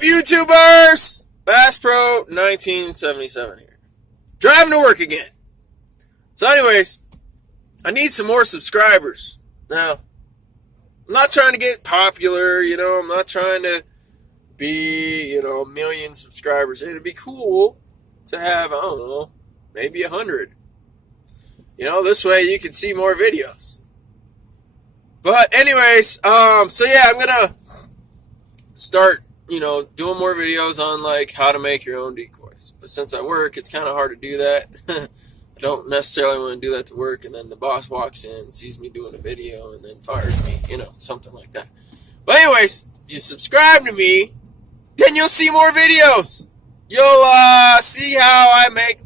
up, YouTubers? Bass Pro 1977 here. Driving to work again. So anyways, I need some more subscribers. Now, I'm not trying to get popular, I'm not trying to be, a million subscribers. It'd be cool to have, I don't know, maybe 100. This way you can see more videos. But anyways, so yeah, I'm gonna start, doing more videos on like how to make your own decoys. But since I work, it's kind of hard to do that. I don't necessarily want to do that to work, and then the boss walks in, sees me doing a video, and then fires me, something like that. But anyways, if you subscribe to me, then you'll see more videos. You'll see how I make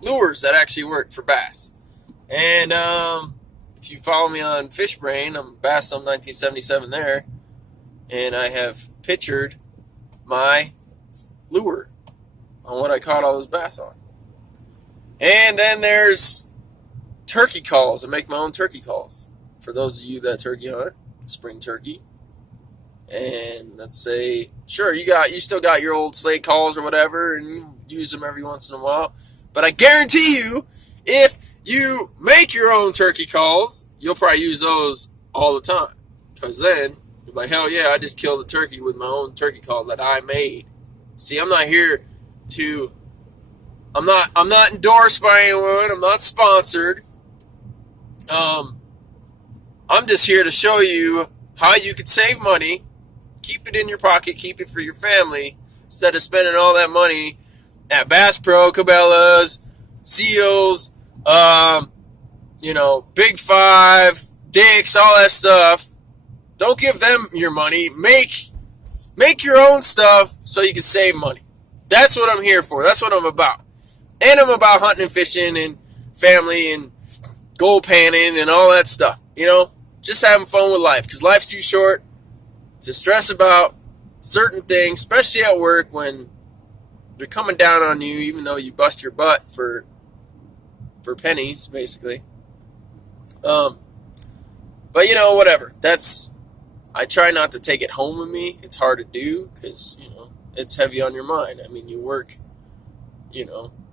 lures that actually work for bass. And if you follow me on FishBrain, I'm Bassum 1977 there, and I have pictured my lure on what I caught all those bass on. And then there's turkey calls. I make my own turkey calls for those of you that turkey hunt, spring turkey. And let's say, sure, you still got your old slate calls or whatever, and you use them every once in a while. But I guarantee you, if you make your own turkey calls, you'll probably use those all the time. Because then, you're like, hell yeah, I just killed a turkey with my own turkey call that I made. See, I'm not here to... I'm not endorsed by anyone. I'm not sponsored. I'm just here to show you how you could save money, keep it in your pocket, keep it for your family, instead of spending all that money at Bass Pro, Cabela's, Seals, Big Five, Dick's, all that stuff. Don't give them your money. Make your own stuff so you can save money. That's what I'm here for. That's what I'm about. And I'm about hunting and fishing and family and gold panning and all that stuff. Just having fun with life. Because life's too short to stress about certain things, especially at work when they're coming down on you, even though you bust your butt for pennies, basically. But, whatever. I try not to take it home with me. It's hard to do because, it's heavy on your mind. I mean, you work,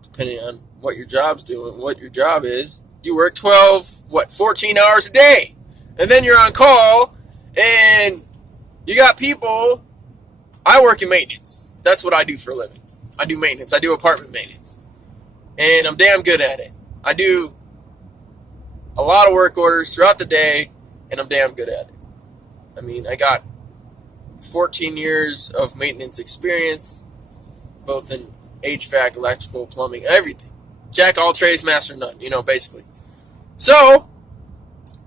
depending on what your job's doing, what your job is, you work 14 hours a day. And then you're on call, and you got people. I work in maintenance. That's what I do for a living. I do maintenance. I do apartment maintenance. And I'm damn good at it. I do a lot of work orders throughout the day, and I'm damn good at it. I mean, I got 14 years of maintenance experience, both in HVAC, electrical, plumbing, everything. Jack all trades, master none, basically. So,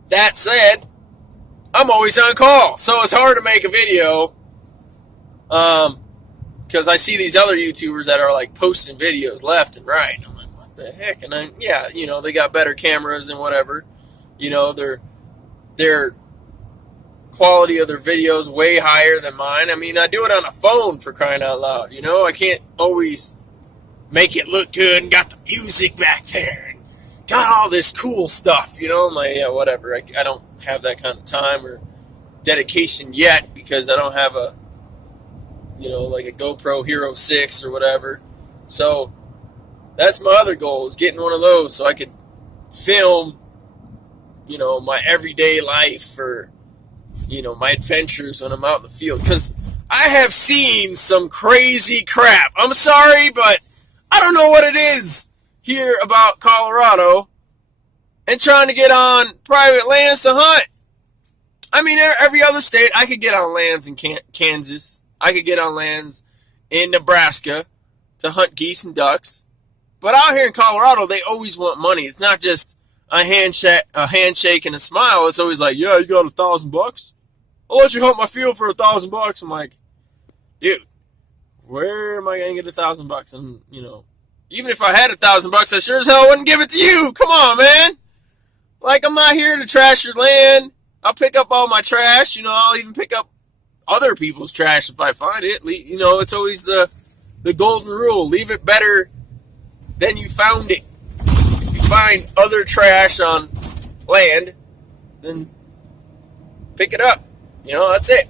that said, I'm always on call. So it's hard to make a video because I see these other YouTubers that are like posting videos left and right. And I'm like, what the heck? And they got better cameras and whatever. Their quality of their videos way higher than mine. I mean, I do it on a phone, for crying out loud. I can't always make it look good and got the music back there and got all this cool stuff. I'm like, yeah, whatever. I don't have that kind of time or dedication yet because I don't have a like a GoPro Hero 6 or whatever. So that's my other goal, is getting one of those so I could film my everyday life or my adventures when I'm out in the field. Because I have seen some crazy crap. I'm sorry, but I don't know what it is here about Colorado and trying to get on private lands to hunt. I mean, every other state, I could get on lands in Kansas. I could get on lands in Nebraska to hunt geese and ducks. But out here in Colorado, they always want money. It's not just a handshake and a smile. It's always like, yeah, you got $1,000? I'll let you hunt my field for $1,000. I'm like, dude, where am I going to get $1,000? And, even if I had $1,000, I sure as hell wouldn't give it to you. Come on, man. Like, I'm not here to trash your land. I'll pick up all my trash. I'll even pick up other people's trash if I find it. It's always the golden rule. Leave it better than you found it. If you find other trash on land, then pick it up. That's it.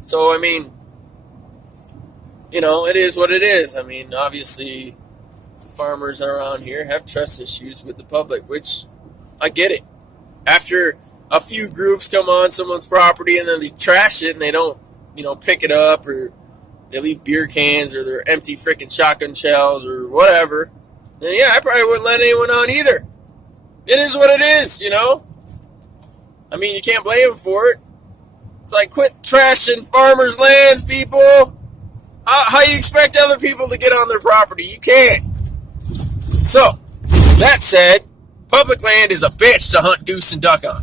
So, I mean, it is what it is. I mean, obviously, the farmers around here have trust issues with the public, which I get it. After a few groups come on someone's property and then they trash it and they don't, pick it up, or they leave beer cans or they're empty freaking shotgun shells or whatever, then yeah, I probably wouldn't let anyone on either. It is what it is, I mean, you can't blame them for it. It's like, quit trashing farmers' lands, people. How you expect other people to get on their property? You can't. So, that said, public land is a bitch to hunt goose and duck on.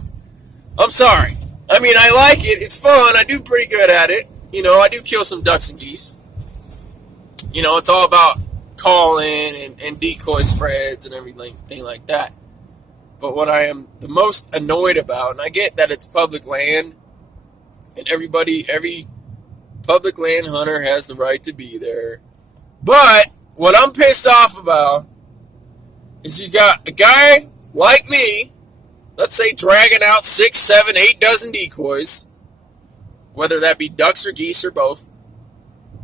I'm sorry. I mean, I like it. It's fun. I do pretty good at it. I do kill some ducks and geese. It's all about calling and decoy spreads and everything like that. But what I am the most annoyed about, and I get that it's public land, and every public land hunter has the right to be there. But what I'm pissed off about is you got a guy like me, let's say dragging out 6, 7, 8 dozen decoys, whether that be ducks or geese or both,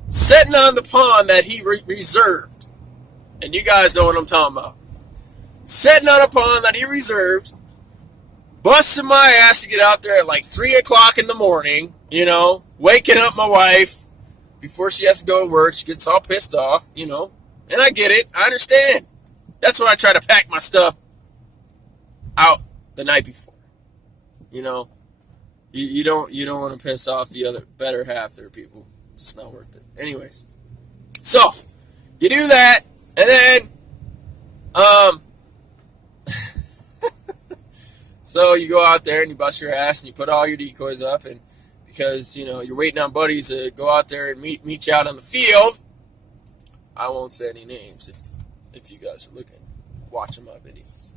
sitting on the pond that he reserved. And you guys know what I'm talking about. Sitting on a pond that he reserved, busting my ass to get out there at like 3 o'clock in the morning, waking up my wife before she has to go to work. She gets all pissed off, and I get it. I understand. That's why I try to pack my stuff out the night before. You don't want to piss off the other better half there, people. It's just not worth it. Anyways, so you do that, and then so you go out there and you bust your ass and you put all your decoys up, and because you're waiting on buddies to go out there and meet you out on the field. I won't say any names if you guys are looking, watching my videos.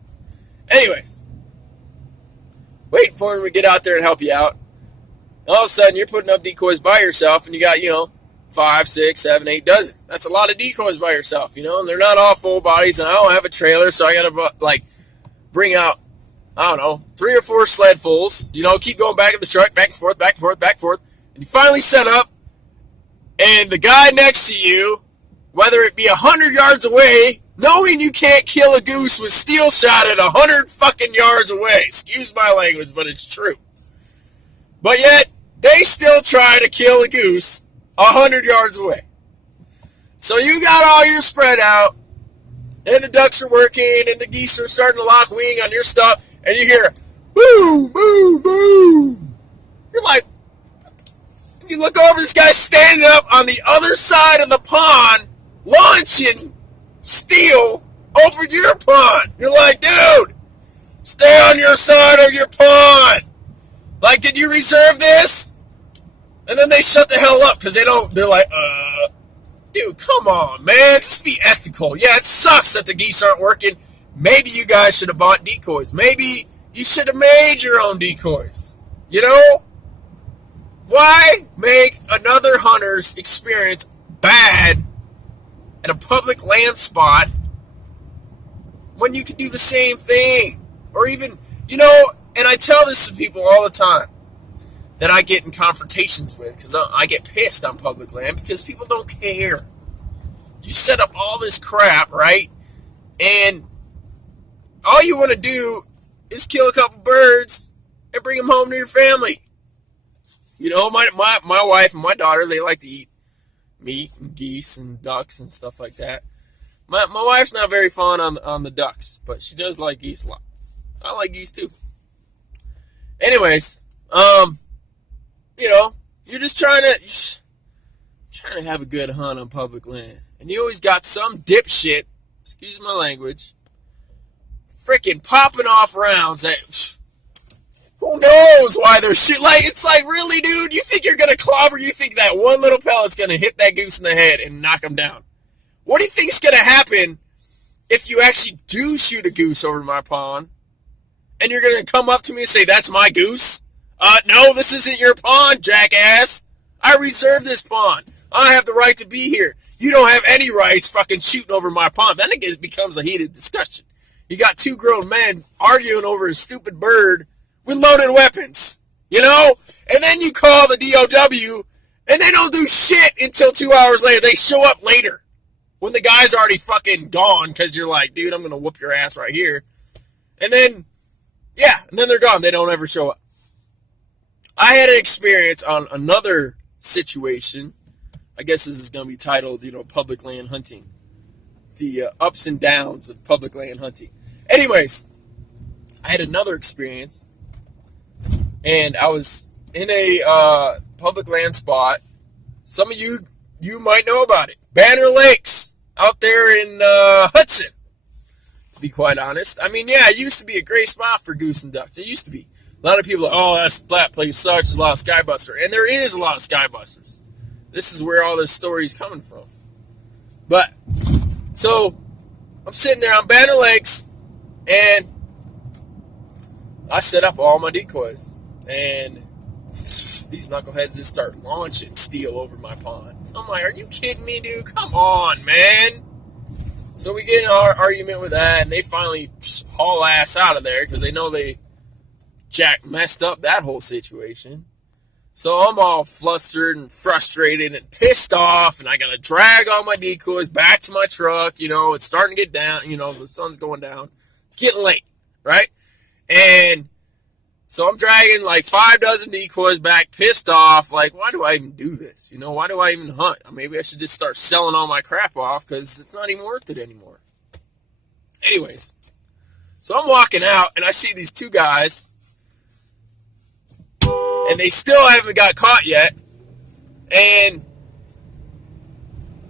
Anyways, waiting for him to get out there and help you out. And all of a sudden, you're putting up decoys by yourself, and you got 5, 6, 7, 8 dozen. That's a lot of decoys by yourself, and they're not all full bodies, and I don't have a trailer, so I gotta bring out, I don't know, 3 or 4 sled fulls. Keep going back in the truck, back and forth, back and forth, back and forth, and you finally set up, and the guy next to you, whether it be 100 yards away, knowing you can't kill a goose with steel shot at 100 fucking yards away. Excuse my language, but it's true. But yet, they still try to kill a goose 100 yards away. So you got all your spread out, and the ducks are working, and the geese are starting to lock wing on your stuff, and you hear, boom, boom, boom. You're like, you look over, this guy's standing up on the other side of the pond, launching steel over your pond. You're like, dude, stay on your side of your pond. Like, did you reserve this? And then they shut the hell up because they're like, dude, come on, man, just be ethical. Yeah, it sucks that the geese aren't working. Maybe you guys should have bought decoys. Maybe you should have made your own decoys. Why make another hunter's experience bad at a public land spot when you can do the same thing? Or even, and I tell this to people all the time that I get in confrontations with, because I get pissed on public land because people don't care. You set up all this crap, right? And all you want to do is kill a couple birds and bring them home to your family. My wife and my daughter, they like to eat meat and geese and ducks and stuff like that. My wife's not very fond on the ducks, but she does like geese a lot. I like geese too. Anyways, you're just trying to have a good hunt on public land, and you always got some dipshit, excuse my language, freaking popping off rounds that who knows why they're shooting. It's like, really, dude? You think you're gonna clobber? You think that one little pellet's gonna hit that goose in the head and knock him down? What do you think is gonna happen if you actually do shoot a goose over my pond, and you're gonna come up to me and say, "That's my goose"? No, this isn't your pond, jackass. I reserved this pond. I have the right to be here. You don't have any rights fucking shooting over my pond. Then it becomes a heated discussion. You got 2 grown men arguing over a stupid bird with loaded weapons, And then you call the DOW And they don't do shit until 2 hours later. They show up later when the guy's already fucking gone because you're like, dude, I'm going to whoop your ass right here. And then, yeah, and then they're gone. They don't ever show up. I had an experience on another situation. I guess this is going to be titled, public land hunting. The ups and downs of public land hunting. Anyways, I had another experience. And I was in a public land spot. Some of you might know about it. Banner Lakes out there in Hudson, to be quite honest. I mean, yeah, it used to be a great spot for goose and ducks. It used to be. A lot of people are, oh, that place sucks. There's a lot of skybuster. And there is a lot of skybusters. This is where all this story is coming from. But, so, I'm sitting there on Banner Lakes, and I set up all my decoys. And these knuckleheads just start launching steel over my pond. I'm like, are you kidding me, dude? Come on, man. So we get in our argument with that, and they finally haul ass out of there because they know they messed up that whole situation. So I'm all flustered and frustrated and pissed off, and I got to drag all my decoys back to my truck. It's starting to get down. The sun's going down. It's getting late, right? And so I'm dragging like 5 dozen decoys back, pissed off. Like, why do I even do this? Why do I even hunt? Maybe I should just start selling all my crap off because it's not even worth it anymore. Anyways, so I'm walking out and I see these 2 guys, and they still haven't got caught yet. And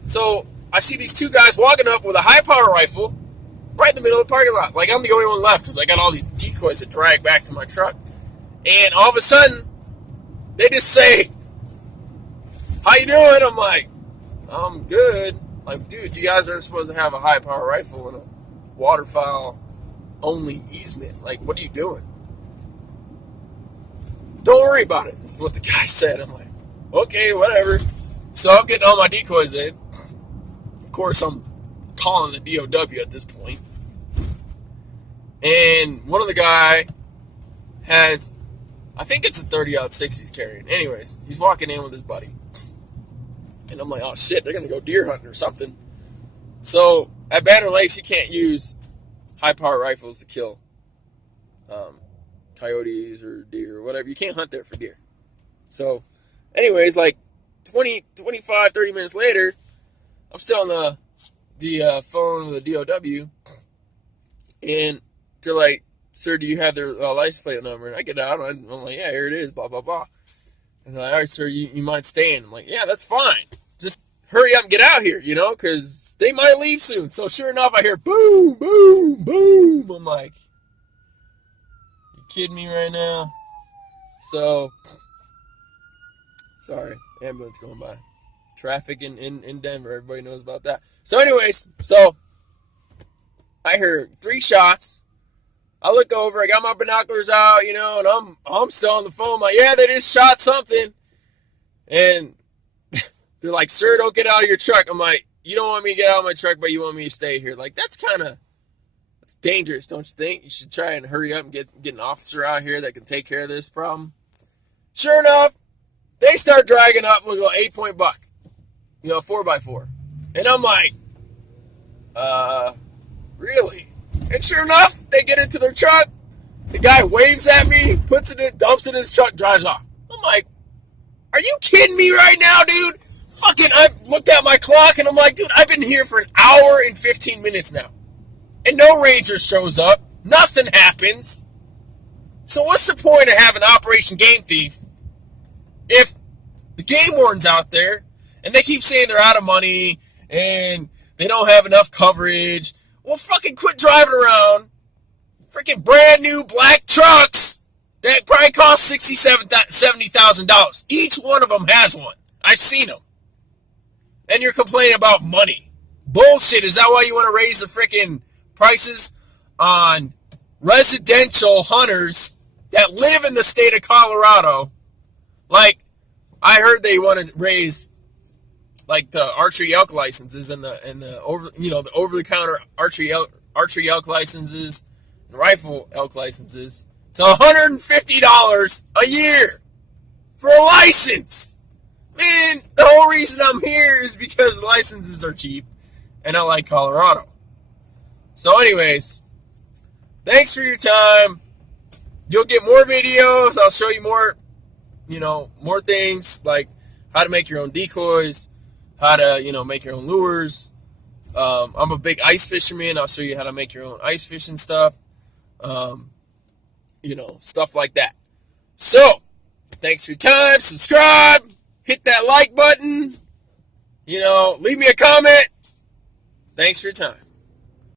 so I see these 2 guys walking up with a high-power rifle right in the middle of the parking lot. Like, I'm the only one left because I got all these decoys to drag back to my truck. And all of a sudden, they just say, how you doing? I'm like, I'm good. Like, dude, you guys aren't supposed to have a high-power rifle in a waterfowl-only easement. Like, what are you doing? Don't worry about it. This is what the guy said. I'm like, okay, whatever. So I'm getting all my decoys in. Of course, I'm calling the DOW at this point. And one of the guy has, I think it's a 30-06 he's carrying. Anyways, he's walking in with his buddy. And I'm like, oh shit, they're going to go deer hunting or something. So at Banner Lakes, you can't use high-power rifles to kill coyotes or deer or whatever. You can't hunt there for deer. So anyways, like 25, 30 minutes later, I'm still on the phone with the DOW. And they're like, sir, do you have their license plate number? And I get out, and I'm like, yeah, here it is, blah, blah, blah. And they're like, all right, sir, you mind staying? I'm like, yeah, that's fine. Just hurry up and get out here, because they might leave soon. So sure enough, I hear boom, boom, boom. I'm like, you kidding me right now? So, sorry, ambulance going by. Traffic in Denver, everybody knows about that. So anyways, I heard 3 shots. I look over, I got my binoculars out, and I'm still on the phone. I'm like, yeah, they just shot something. And they're like, sir, don't get out of your truck. I'm like, you don't want me to get out of my truck, but you want me to stay here. Like, that's dangerous, don't you think? You should try and hurry up and get an officer out here that can take care of this problem. Sure enough, they start dragging up with an 8-point buck, 4x4. And I'm like, really? And sure enough, they get into their truck. The guy waves at me, puts it in, dumps it in his truck, drives off. I'm like, are you kidding me right now, dude? I looked at my clock and I'm like, dude, I've been here for an hour and 15 minutes now. And no ranger shows up. Nothing happens. So what's the point of having Operation Game Thief if the game warden's out there and they keep saying they're out of money and they don't have enough coverage? Well, fucking quit driving around freaking brand new black trucks that probably cost $70,000. Each one of them has one. I've seen them. And you're complaining about money. Bullshit. Is that why you want to raise the freaking prices on residential hunters that live in the state of Colorado? Like, I heard they want to raise like the archery elk licenses and the over the counter archery elk licenses and rifle elk licenses to $150 a year for a license. And the whole reason I'm here is because licenses are cheap, and I like Colorado. So anyways, thanks for your time. You'll get more videos. I'll show you more, more things like how to make your own decoys, how to, make your own lures. I'm a big ice fisherman. I'll show you how to make your own ice fishing stuff. Stuff like that. So, thanks for your time. Subscribe. Hit that like button. Leave me a comment. Thanks for your time.